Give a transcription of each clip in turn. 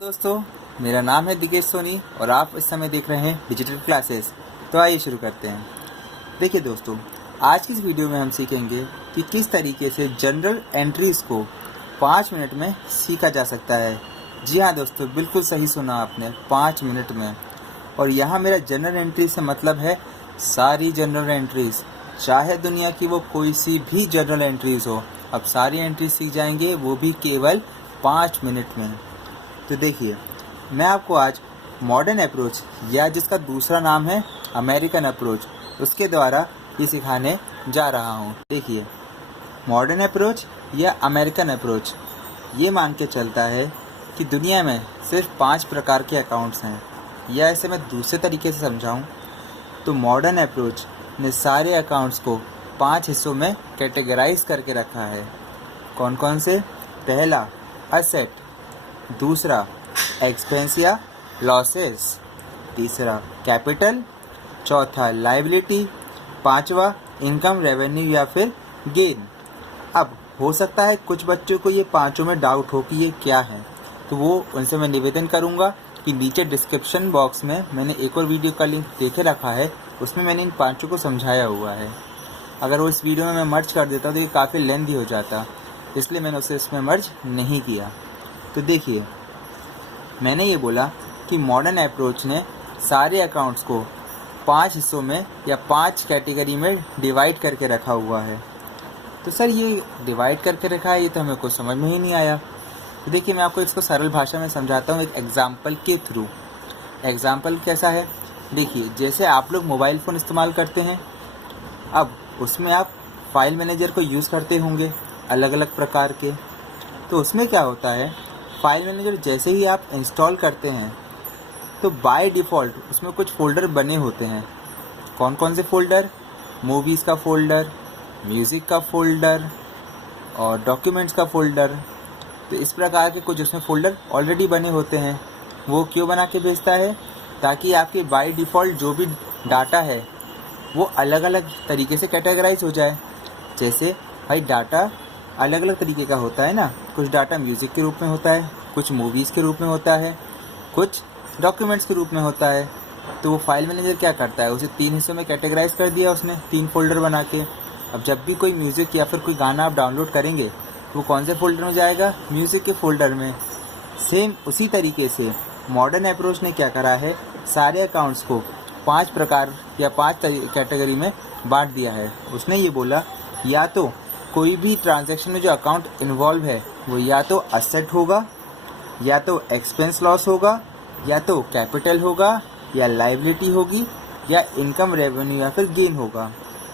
दोस्तों, मेरा नाम है दिकेश सोनी और आप इस समय देख रहे हैं डिजिटल क्लासेस। तो आइए शुरू करते हैं। देखिए दोस्तों, आज की इस वीडियो में हम सीखेंगे कि किस तरीके से जनरल एंट्रीज को 5 मिनट में सीखा जा सकता है। जी हाँ दोस्तों, बिल्कुल सही सुना आपने, 5 मिनट में। और यहाँ मेरा जनरल एंट्री से मतलब है सारी जनरल एंट्रीज, चाहे दुनिया की वो कोई सी भी जनरल एंट्रीज हो। अब सारी एंट्रीज सीख जाएंगे, वो भी केवल 5 मिनट में। तो देखिए, मैं आपको आज मॉडर्न अप्रोच या जिसका दूसरा नाम है अमेरिकन अप्रोच, उसके द्वारा ये सिखाने जा रहा हूँ। देखिए, मॉडर्न अप्रोच या अमेरिकन अप्रोच ये मान के चलता है कि दुनिया में सिर्फ 5 प्रकार के अकाउंट्स हैं। या ऐसे मैं दूसरे तरीके से समझाऊँ तो मॉडर्न अप्रोच ने सारे अकाउंट्स को 5 हिस्सों में कैटेगराइज करके रखा है। कौन कौन से? पहला असेट, दूसरा एक्सपेंस या लॉसेस, तीसरा कैपिटल, चौथा लायबिलिटी, पांचवा इनकम रेवेन्यू या फिर गेन। अब हो सकता है कुछ बच्चों को ये पांचों में डाउट हो कि ये क्या है, तो वो उनसे मैं निवेदन करूँगा कि नीचे डिस्क्रिप्शन बॉक्स में मैंने एक और वीडियो का लिंक देके रखा है, उसमें मैंने इन पांचों को समझाया हुआ है। अगर वो इस वीडियो में मैं मर्ज कर देता तो ये काफ़ी लेंथी हो जाता, इसलिए मैंने उसे इसमें मर्ज नहीं किया। तो देखिए, मैंने ये बोला कि मॉडर्न अप्रोच ने सारे अकाउंट्स को 5 हिस्सों में या 5 कैटेगरी में डिवाइड करके रखा हुआ है। तो सर, ये डिवाइड करके रखा है, ये तो हमें कुछ समझ में ही नहीं आया। तो देखिए, मैं आपको इसको सरल भाषा में समझाता हूँ एक एग्जाम्पल के थ्रू। एग्जाम्पल कैसा है? देखिए, जैसे आप लोग मोबाइल फ़ोन इस्तेमाल करते हैं, अब उसमें आप फाइल मैनेजर को यूज़ करते होंगे अलग अलग प्रकार के। तो उसमें क्या होता है, फाइल मैनेजर जैसे ही आप इंस्टॉल करते हैं तो बाय डिफ़ॉल्ट उसमें कुछ फ़ोल्डर बने होते हैं। कौन कौन से फ़ोल्डर? मूवीज़ का फ़ोल्डर, म्यूज़िक का फ़ोल्डर और डॉक्यूमेंट्स का फ़ोल्डर। तो इस प्रकार के कुछ उसमें फ़ोल्डर ऑलरेडी बने होते हैं। वो क्यों बना के भेजता है? ताकि आपके बाय डिफ़ॉल्ट जो भी डाटा है वो अलग अलग तरीके से कैटेगराइज हो जाए। जैसे भाई, डाटा अलग अलग तरीके का होता है ना। कुछ डाटा म्यूज़िक के रूप में होता है, कुछ मूवीज़ के रूप में होता है, कुछ डॉक्यूमेंट्स के रूप में होता है। तो वो फाइल मैनेजर क्या करता है, उसे 3 हिस्सों में कैटेगराइज कर दिया उसने, 3 फ़ोल्डर बना के। अब जब भी कोई म्यूज़िक या फिर कोई गाना आप डाउनलोड करेंगे तो वो कौन से फ़ोल्डर में जाएगा? म्यूज़िक के फ़ोल्डर में। सेम उसी तरीके से मॉडर्न अप्रोच ने क्या करा है, सारे अकाउंट्स को 5 प्रकार या 5 कैटेगरी में बांट दिया है। उसने ये बोला, या तो कोई भी ट्रांजैक्शन में जो अकाउंट इन्वॉल्व है वो या तो असेट होगा, या तो एक्सपेंस लॉस होगा, या तो कैपिटल होगा, या लायबिलिटी होगी, या इनकम रेवेन्यू या फिर गेन होगा।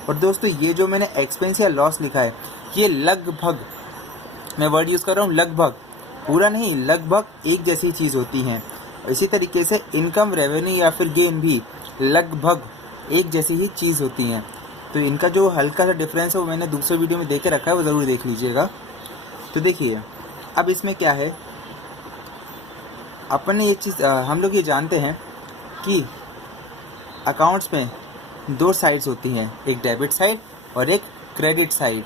और दोस्तों, ये जो मैंने एक्सपेंस या लॉस लिखा है, ये लगभग, मैं वर्ड यूज़ कर रहा हूँ लगभग, पूरा नहीं, लगभग एक जैसी चीज़ होती हैं। इसी तरीके से इनकम रेवेन्यू या फिर गेन भी लगभग एक जैसी ही चीज़ होती हैं। तो इनका जो हल्का सा डिफरेंस है वो मैंने दूसरे वीडियो में देके रखा है, वो ज़रूर देख लीजिएगा। तो देखिए, अब इसमें क्या है, अपन ये चीज़ हम लोग ये जानते हैं कि अकाउंट्स में 2 साइड्स होती हैं, एक डेबिट साइड और एक क्रेडिट साइड।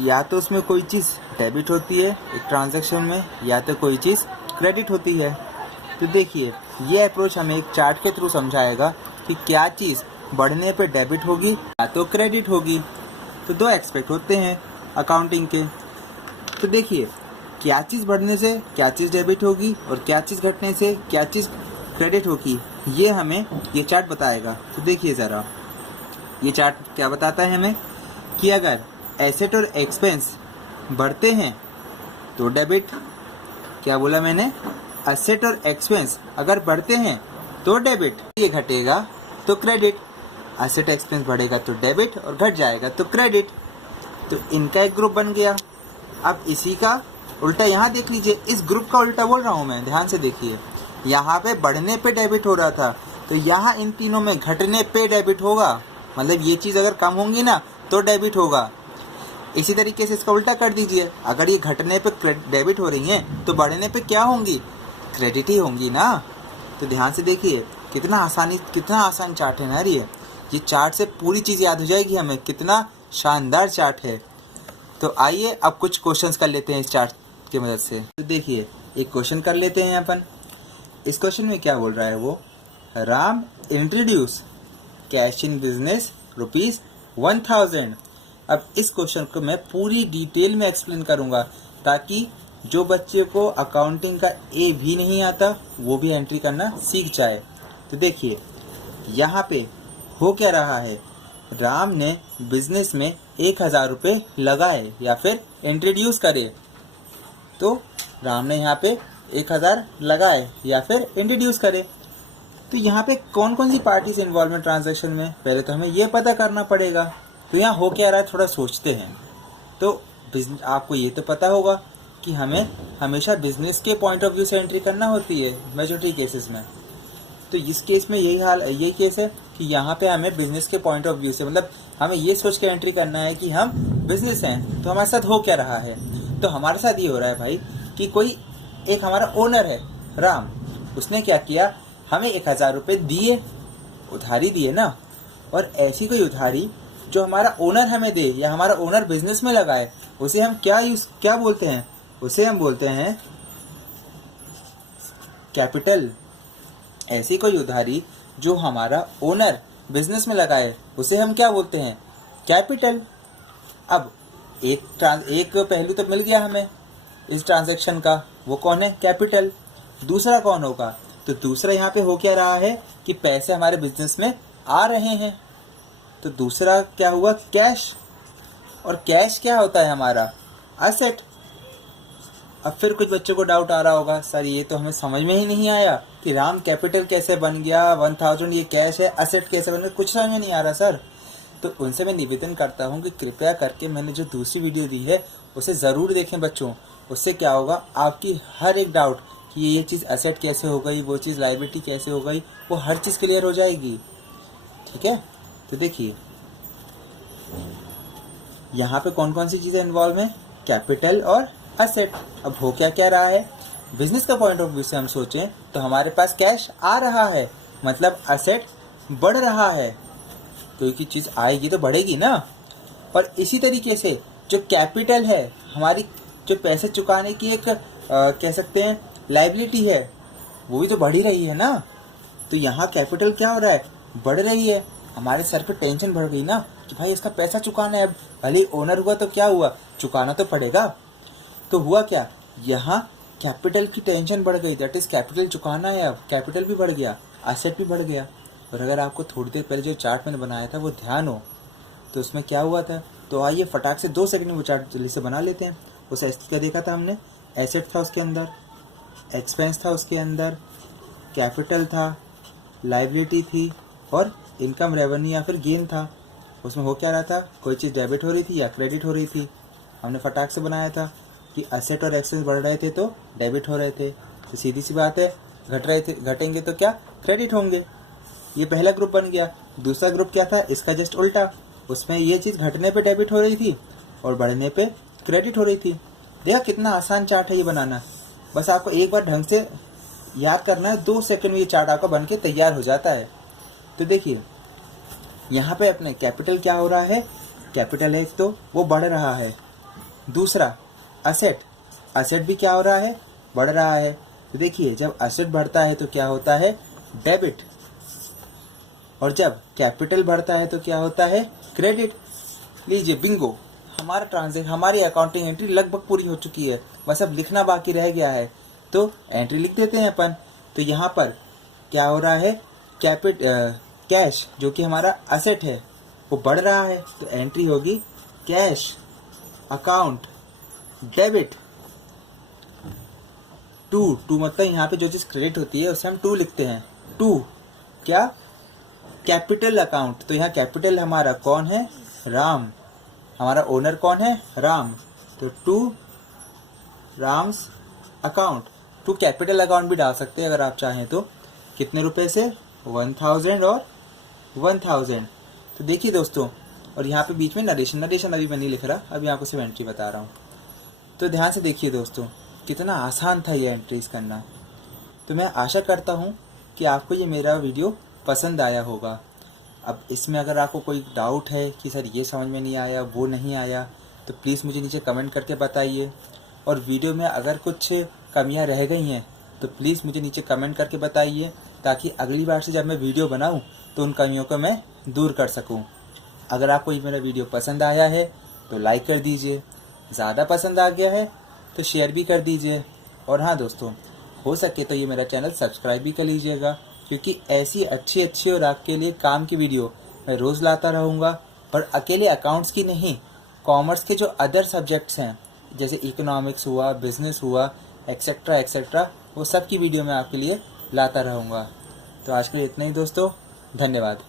या तो उसमें कोई चीज़ डेबिट होती है एक ट्रांजैक्शन में, या तो कोई चीज़ क्रेडिट होती है। तो देखिए, ये अप्रोच हमें एक चार्ट के थ्रू समझाएगा कि क्या चीज़ बढ़ने पे डेबिट होगी या तो क्रेडिट होगी। तो 2 एस्पेक्ट होते हैं अकाउंटिंग के। तो देखिए, क्या चीज़ बढ़ने से क्या चीज़ डेबिट होगी और क्या चीज़ घटने से क्या चीज़ क्रेडिट होगी, ये हमें ये चार्ट बताएगा। तो देखिए ज़रा, ये चार्ट क्या बताता है हमें कि अगर एसेट और एक्सपेंस बढ़ते हैं तो डेबिट। क्या बोला मैंने? एसेट और एक्सपेंस अगर बढ़ते हैं तो डेबिट, ये घटेगा तो क्रेडिट। एसेट एक्सपेंस बढ़ेगा तो डेबिट और घट जाएगा तो क्रेडिट। तो इनका एक ग्रुप बन गया। अब इसी का उल्टा यहाँ देख लीजिए, इस ग्रुप का उल्टा बोल रहा हूँ मैं, ध्यान से देखिए। यहाँ पे बढ़ने पे डेबिट हो रहा था, तो यहाँ इन तीनों में घटने पे डेबिट होगा। मतलब ये चीज़ अगर कम होंगी ना तो डेबिट होगा। इसी तरीके से इसका उल्टा कर दीजिए, अगर ये घटने पे डेबिट हो रही हैं तो बढ़ने पे क्या होंगी? क्रेडिट ही होंगी ना। तो ध्यान से देखिए, कितना आसान चार्ट है ना ये चार्ट से पूरी चीज़ याद हो जाएगी हमें, कितना शानदार चार्ट है। तो आइए अब कुछ क्वेश्चंस कर लेते हैं इस चार्ट की मदद से। तो देखिए, एक क्वेश्चन कर लेते हैं अपन। इस क्वेश्चन में क्या बोल रहा है वो, Ram introduce cash in business ₹1000। अब इस क्वेश्चन को मैं पूरी डिटेल में एक्सप्लेन करूंगा ताकि जो बच्चे को अकाउंटिंग का ए भी नहीं आता वो भी एंट्री करना सीख जाए। तो देखिए यहाँ पे हो क्या रहा है, राम ने बिजनेस में 1000 रुपये लगाए या फिर इंट्रोड्यूस करे। तो राम ने यहाँ पे 1000 लगाए या फिर इंट्रोड्यूस करे। तो यहाँ पे कौन कौन सी पार्टीज इन्वॉल्वमेंट ट्रांजैक्शन में, पहले तो हमें ये पता करना पड़ेगा। तो यहाँ हो क्या रहा है थोड़ा सोचते हैं। तो आपको ये तो पता होगा कि हमें हमेशा बिजनेस के पॉइंट ऑफ व्यू से एंट्री करना होती है मेजॉरिटी केसेस में। तो इस केस में यही केस है कि यहाँ पे हमें बिजनेस के पॉइंट ऑफ व्यू से, मतलब हमें ये सोच के एंट्री करना है कि हम बिजनेस हैं। तो हमारे साथ हो क्या रहा है, तो हमारे साथ ये हो रहा है भाई कि कोई एक हमारा ओनर है राम, उसने क्या किया, हमें 1000 रुपये दिए, उधारी दिए ना। और ऐसी कोई उधारी जो हमारा ओनर हमें दे या हमारा ओनर बिजनेस में लगाए, उसे हम क्या बोलते हैं, उसे हम बोलते हैं कैपिटल। ऐसी कोई उधारी जो हमारा ओनर बिजनेस में लगाए उसे हम क्या बोलते हैं, कैपिटल। अब एक पहलू तो मिल गया हमें इस ट्रांजैक्शन का, वो कौन है, कैपिटल। दूसरा कौन होगा, तो दूसरा यहाँ पे हो क्या रहा है कि पैसे हमारे बिजनेस में आ रहे हैं। तो दूसरा क्या हुआ, कैश। और कैश क्या होता है हमारा, एसेट। अब फिर कुछ बच्चों को डाउट आ रहा होगा, सर ये तो हमें समझ में ही नहीं आया कि राम कैपिटल कैसे बन गया, 1000 ये कैश है, एसेट कैसे बन गया, कुछ समझ में नहीं आ रहा सर। तो उनसे मैं निवेदन करता हूँ कि कृपया करके मैंने जो दूसरी वीडियो दी है उसे ज़रूर देखें बच्चों। उससे क्या होगा, आपकी हर एक डाउट कि ये चीज़ एसेट कैसे हो गई, वो चीज़ लायबिलिटी कैसे हो गई, वो हर चीज़ क्लियर हो जाएगी। ठीक है, तो देखिए यहाँ पे कौन कौन सी चीज़ें इन्वॉल्व हैं, कैपिटल और एसेट। अब हो क्या रहा है, बिजनेस का पॉइंट ऑफ व्यू से हम सोचें तो हमारे पास कैश आ रहा है, मतलब एसेट बढ़ रहा है। कोई की चीज़ आएगी तो बढ़ेगी ना। और इसी तरीके से जो कैपिटल है, हमारी जो पैसे चुकाने की एक कह सकते हैं लायबिलिटी है, वो भी तो बढ़ ही रही है ना। तो यहाँ कैपिटल क्या हो रहा है, बढ़ रही है। हमारे सर पे टेंशन बढ़ गई ना कि भाई इसका पैसा चुकाना है, भले ओनर हुआ तो क्या हुआ, चुकाना तो पड़ेगा। तो हुआ क्या, यहाँ कैपिटल की टेंशन बढ़ गई, दैट इज कैपिटल चुकाना है। अब कैपिटल भी बढ़ गया, एसेट भी बढ़ गया। और अगर आपको थोड़ी देर पहले जो चार्ट मैंने बनाया था वो ध्यान हो तो उसमें क्या हुआ था, तो आइए फटाक से 2 सेकंड में वो चार्ट जल्दी से बना लेते हैं। उस क्या देखा था हमने, एसेट था उसके अंदर, एक्सपेंस था उसके अंदर, कैपिटल था, लायबिलिटी थी और इनकम रेवेन्यू या फिर गेन था। उसमें हो क्या रहा था, कोई चीज़ डेबिट हो रही थी या क्रेडिट हो रही थी। हमने फटाक से बनाया था कि एसेट और एक्सपेंस बढ़ रहे थे तो डेबिट हो रहे थे। तो सीधी सी बात है, घटेंगे तो क्या, क्रेडिट होंगे। ये पहला ग्रुप बन गया। दूसरा ग्रुप क्या था, इसका जस्ट उल्टा, उसमें ये चीज़ घटने पे डेबिट हो रही थी और बढ़ने पे क्रेडिट हो रही थी। देखा कितना आसान चार्ट है ये बनाना, बस आपको एक बार ढंग से याद करना है, 2 सेकंड में ये चार्ट आपका बन के तैयार हो जाता है। तो देखिए यहाँ पे अपने कैपिटल क्या हो रहा है, कैपिटल है तो वो बढ़ रहा है। दूसरा एसेट भी क्या हो रहा है, बढ़ रहा है। तो देखिए जब एसेट बढ़ता है तो क्या होता है, डेबिट, और जब कैपिटल बढ़ता है तो क्या होता है, क्रेडिट। लीजिए बिंगो, हमारी अकाउंटिंग एंट्री लगभग पूरी हो चुकी है, बस अब लिखना बाकी रह गया है। तो एंट्री लिख देते हैं अपन। तो यहाँ पर क्या हो रहा है, कैश जो कि हमारा एसेट है वो बढ़ रहा है, तो एंट्री होगी कैश अकाउंट डेबिट टू मतलब यहाँ पे जो चीज़ क्रेडिट होती है उसे हम 2 लिखते हैं। 2 क्या, कैपिटल अकाउंट। तो यहाँ कैपिटल हमारा कौन है, राम, हमारा ओनर कौन है, राम। तो 2 राम्स अकाउंट। 2 कैपिटल अकाउंट भी डाल सकते हैं अगर आप चाहें तो। कितने रुपए से, 1000 और 1000। तो देखिए दोस्तों, और यहाँ पे बीच में नरेशन अभी मैं नहीं लिख रहा, अभी आपको सिर्फ एंट्री बता रहा हूँ। तो ध्यान से देखिए दोस्तों, कितना आसान था ये एंट्रीज करना। तो मैं आशा करता हूँ कि आपको ये मेरा वीडियो पसंद आया होगा। अब इसमें अगर आपको कोई डाउट है कि सर ये समझ में नहीं आया, वो नहीं आया, तो प्लीज़ मुझे नीचे कमेंट करके बताइए। और वीडियो में अगर कुछ कमियां रह गई हैं तो प्लीज़ मुझे नीचे कमेंट करके बताइए, ताकि अगली बार से जब मैं वीडियो बनाऊं तो उन कमियों को मैं दूर कर सकूं। अगर आपको ये मेरा वीडियो पसंद आया है तो लाइक कर दीजिए, ज़्यादा पसंद आ गया है तो शेयर भी कर दीजिए, और हाँ दोस्तों, हो सके तो ये मेरा चैनल सब्सक्राइब भी कर लीजिएगा, क्योंकि ऐसी अच्छी अच्छी और आपके लिए काम की वीडियो मैं रोज़ लाता रहूँगा। और अकेले अकाउंट्स की नहीं, कॉमर्स के जो अदर सब्जेक्ट्स हैं जैसे इकोनॉमिक्स हुआ, बिजनेस हुआ, एक्सेट्रा एक्सेट्रा, वो सब की वीडियो मैं आपके लिए लाता रहूँगा। तो आज के लिए इतना ही दोस्तों, धन्यवाद।